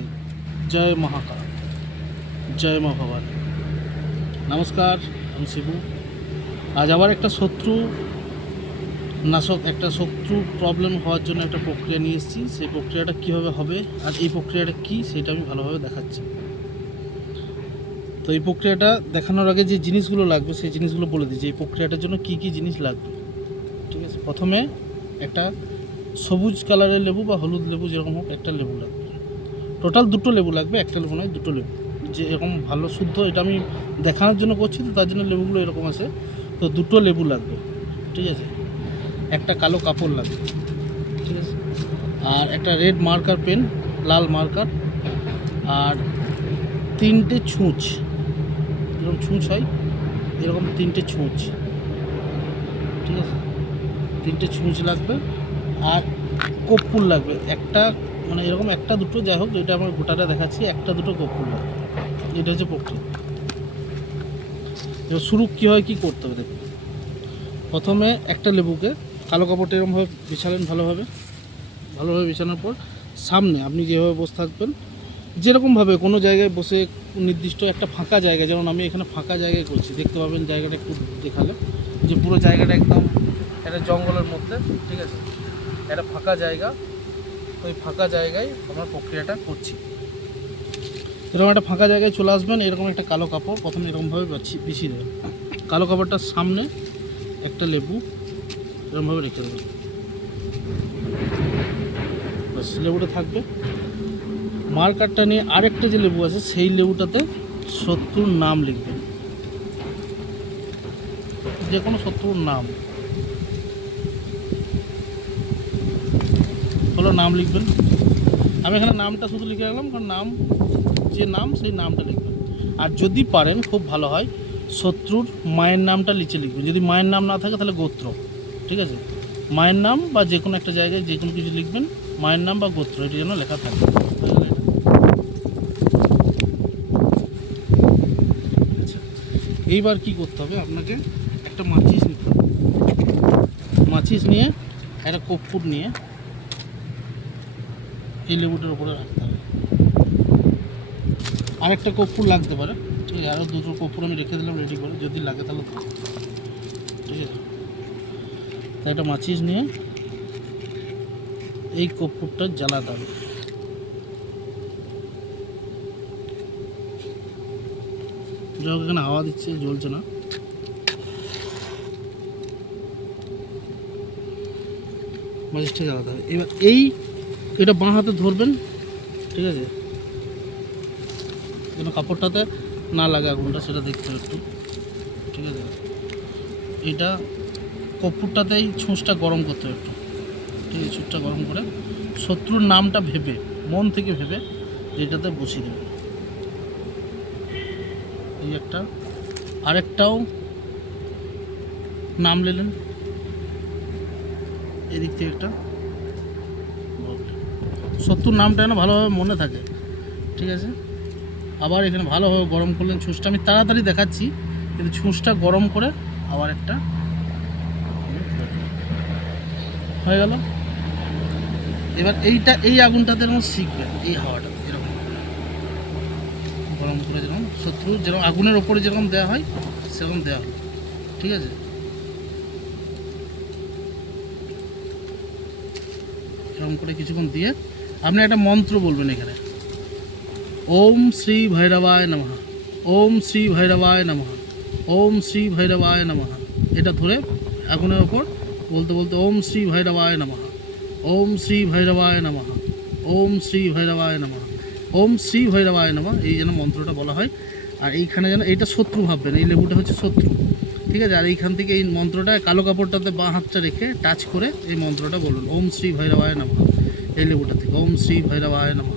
মহাদেব জয় মহাকাল। জয় মা ভবানী। নমস্কার, আমি শিবু। আজ আবার একটা শত্রু নাশক, একটা শত্রু প্রবলেম হওয়ার জন্য একটা প্রক্রিয়া নিয়ে এসেছি। সেই প্রক্রিয়াটা কীভাবে হবে আর এই প্রক্রিয়াটা কী, সেটা আমি ভালোভাবে দেখাচ্ছি। তো এই প্রক্রিয়াটা দেখানোর আগে যে জিনিসগুলো লাগবে, সেই জিনিসগুলো বলে দিই যে এই প্রক্রিয়াটার জন্য কী কী জিনিস লাগবে। ঠিক আছে? প্রথমে একটা সবুজ কালারের লেবু বা হলুদ লেবু যেরকম হোক, একটা লেবু লাগবে। টোটাল দুটো লেবু লাগবে, একটা লেবু নয়, দুটো লেবু। যে এরকম ভালো শুদ্ধ, এটা আমি দেখানোর জন্য করছি তো, তার জন্য লেবুগুলো এরকম আছে। তো দুটো লেবু লাগবে, ঠিক আছে? একটা কালো কাপড় লাগবে, ঠিক আছে? আর একটা রেড মার্কার পেন লাল মার্কার আর তিনটে ছুঁচ এরকম ছুঁচ হয়, এরকম তিনটে ছুঁচ, ঠিক আছে? তিনটে ছুঁচ লাগবে, আর কর্পূর লাগবে, একটা মানে এরকম একটা দুটো যাই হোক এটা আমার গোটাটা দেখাচ্ছি, একটা দুটো লাগবে এটা হচ্ছে প্রক্রিয়া এবার শুরু কী হয়, কী করতে হবে দেখুন। প্রথমে একটা লেবুকে কালো কাপড়টা এরকমভাবে বিছালেন ভালোভাবে ভালোভাবে বিছানোর পর সামনে আপনি যেভাবে বসে থাকবেন যেরকমভাবে কোনো জায়গায় বসে নির্দিষ্ট একটা ফাঁকা জায়গা, যেমন আমি এখানে ফাঁকা জায়গায় করছি, দেখতে পাবেন জায়গাটা একটু দেখালে। যে পুরো জায়গাটা একদম একটা জঙ্গলের মধ্যে, ঠিক আছে? একটা ফাঁকা জায়গা ওই ফাঁকা জায়গায় আমরা প্রক্রিয়াটা করছি। এরকম একটা ফাঁকা জায়গায় চলে আসবেন, এরকম একটা কালো কাপড়, প্রথমে এরকমভাবে বাছি- বিছিয়ে দেবেন। কালো কাপড়টার সামনে একটা লেবু, এরকমভাবে রেখে দেবেন। লেবুটা থাকবে। মার্কারটা নিয়ে আরেকটা যে লেবু আছে, সেই লেবুটাতে শত্রুর নাম লিখবেন। যে কোনো শত্রুর নাম। হলো নাম লিখবেন। আমি এখানে নামটা শুধু লিখে রাখলাম, কারণ নাম, যে নাম, সেই নামটা লিখবেন। আর যদি পারেন, খুব ভালো হয়, শত্রুর মায়ের নামটা নিচে লিখবেন। যদি মায়ের নাম না থাকে, তাহলে গোত্র, ঠিক আছে? মায়ের নাম বা যে কোনো একটা জায়গায় যে কোনো কিছু লিখবেন, মায়ের নাম বা গোত্র, এটি যেন লেখা থাকে? আচ্ছা এইবার কি করতে হবে? আপনাকে একটা মাচিস নিতে হবে। মাচিস নিয়ে, একটা কর্পূর নিয়ে এই লেবুটার উপরে রাখতে হবে। আরেকটা কর্পূর লাগতে পারে। ঠিক আছে আরও দুটো কর্পূর আমি রেখে দিলাম রেডি করে। যদি লাগে তাহলে ঠিক আছে? তা একটা মাছিস নিয়ে এই কর্পূরটা জ্বালাতে হবে যাই হোক, এখানে হাওয়া দিচ্ছে, জ্বলছে না। মাচিসটা জ্বালাতে হবে। এবার এই এটা বাঁ হাতে ধরবেন, ঠিক আছে? যেন কাপড়টাতে না লাগে আগুনটা, সেটা দেখতে একটু, ঠিক আছে? এটা কর্পূরটাতেই ছুঁচটা গরম করতে হবে একটু, ঠিক আছে? ছুঁচটা গরম করে শত্রুর নামটা ভেবে, মন থেকে ভেবে এটাতে বসিয়ে দেবে এই একটা, আরেকটাও নাম নিলেন এদিক থেকে একটা। শত্রুর নামটা যেন ভালোভাবে মনে থাকে। ঠিক আছে? আবার এখানে ভালোভাবে গরম করলেন ছুঁচটা। আমি তাড়াতাড়ি দেখাচ্ছি, কিন্তু ছুঁচটা গরম করে আবার একটা হয়ে গেল। এবার এইটা, এই আগুনটাতে যেমন শিখবেন এই হাওয়াটা, এরকম গরম করে যেরকম শত্রু, যেরকম আগুনের ওপরে যেরকম দেওয়া হয়, সেরকম দেওয়া হয়। ঠিক আছে? এরকম করে কিছুক্ষণ দিয়ে আপনি একটা মন্ত্র বলবেন এখানে। ওম শ্রী ভৈরবায় নমঃ। ওম শ্রী ভৈরবায় নমঃ। ওম শ্রী ভৈরবায় নমঃ। এটা ধরে আগুনের ওপর বলতে বলতে ওম শ্রী ভৈরবায় নমঃ। ওম শ্রী ভৈরবায় নমঃ। ওম শ্রী ভৈরবায় নমঃ। ওম শ্রী ভৈরবায় নমঃ, এই যেন মন্ত্রটা বলা হয়। আর এইখানে যেন এইটা শত্রু ভাববেন, এই লেবুটা হচ্ছে শত্রু। ঠিক আছে? আর এইখান থেকে এই মন্ত্রটা কালো কাপড়টাতে বাঁ হাতটা রেখে টাচ করে এই মন্ত্রটা বলুন। ওম শ্রী ভৈরবায় নমঃ। এই লেবুটা থেকে ওম শ্রী ভৈরবায় নমঃ।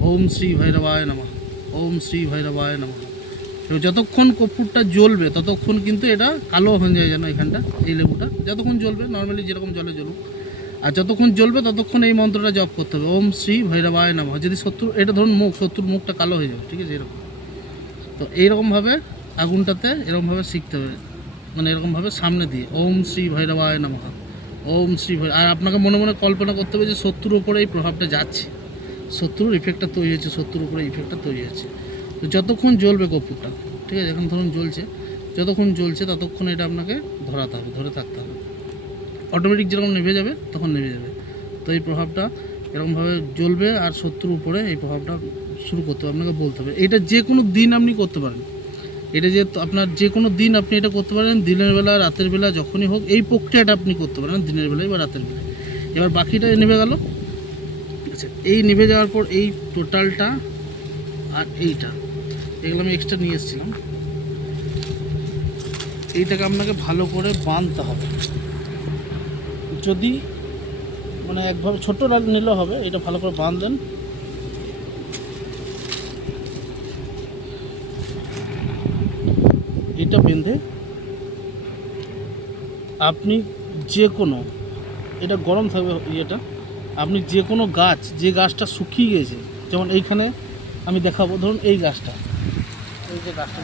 ওম শ্রী ভৈরবায় নমঃ। ওম শ্রী ভৈরবায় নমঃ। যতক্ষণ কর্পূরটা জ্বলবে, ততক্ষণ কিন্তু এটা কালো হয়ে যায় যেন এখানটা, এই লেবুটা। যতক্ষণ জ্বলবে নর্মালি যেরকম জলে জ্বলুক। আর যতক্ষণ জ্বলবে, ততক্ষণ এই মন্ত্রটা জপ করতে হবে। ওম শ্রী ভৈরবায় নমঃ। যদি শত্রু, এটা ধরুন মুখ, শত্রুর মুখটা কালো হয়ে যাবে, ঠিক আছে, এরকম। তো এইরকমভাবে আগুনটাতে এরকমভাবে শিখতে হবে। মানে এরকমভাবে সামনে দিয়ে, ওম শ্রী ভৈরবায় নমঃ। ওম শ্রী আর আপনাকে মনে মনে কল্পনা করতে হবে যে শত্রুর ওপরে এই প্রভাবটা যাচ্ছে। শত্রুর ইফেক্টটা তৈরি হচ্ছে, শত্রুর উপরে ইফেক্টটা তৈরি হচ্ছে। তো যতক্ষণ জ্বলবে কর্পূরটা, ঠিক আছে? এখন ধরুন জ্বলছে, যতক্ষণ জ্বলছে ততক্ষণ এটা আপনাকে ধরাতে হবে, ধরে থাকতে হবে। অটোমেটিক যেরকম নেভে যাবে, তখন নেভে যাবে। তো এই প্রভাবটা এরকমভাবে জ্বলবে আর শত্রুর উপরে এই প্রভাবটা শুরু করতে হবে। আপনাকে বলতে হবে, এটা যে কোনো দিন আপনি করতে পারেন। এটা যে আপনার যে কোনো দিন আপনি এটা করতে পারেন, দিনের বেলা, রাতের বেলা, যখনই হোক, এই প্রক্রিয়াটা আপনি করতে পারেন, দিনের বেলায় বা রাতের বেলায়। এবার বাকিটা নেমে গেল। আচ্ছা এই নিভে যাওয়ার পর এই টোটালটা আর এইটা। এগুলো আমি এক্সট্রা নিয়ে এসেছিলাম। এইটাকে আপনাকে ভালো করে বাঁধতে হবে। যদি মানে একভাবে ছোট নিলে হবে, এটা ভালো করে বাঁধলেন এটা বেঁধে আপনি যে কোনো, এটা গরম থাকবে ইয়েটা, আপনি যে কোনো গাছ, যে গাছটা শুকিয়ে গেছে, যেমন এইখানে আমি দেখাবো, ধরুন এই গাছটা। এই যে গাছটা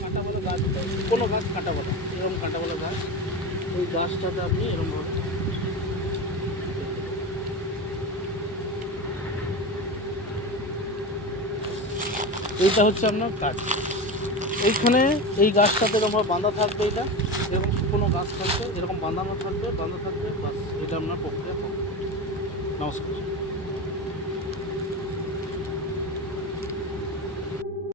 কাঁটা কাঁটা কোনো গাছ কাঁটাওয়ালা এরকম কাঁটাওয়ালা গাছ। ওই গাছটাতে আপনি এরকমভাবে এইটা হচ্ছে আপনার কাঠ এইখানে এই গাছটাতে এরকম বাঁধা থাকবে এটা এরকম কোনো গাছ থাকবে, এরকম বাঁধানো থাকবে, বাঁধা থাকবে, বাস, এটা আপনার প্রক্রিয়া নমস্কার।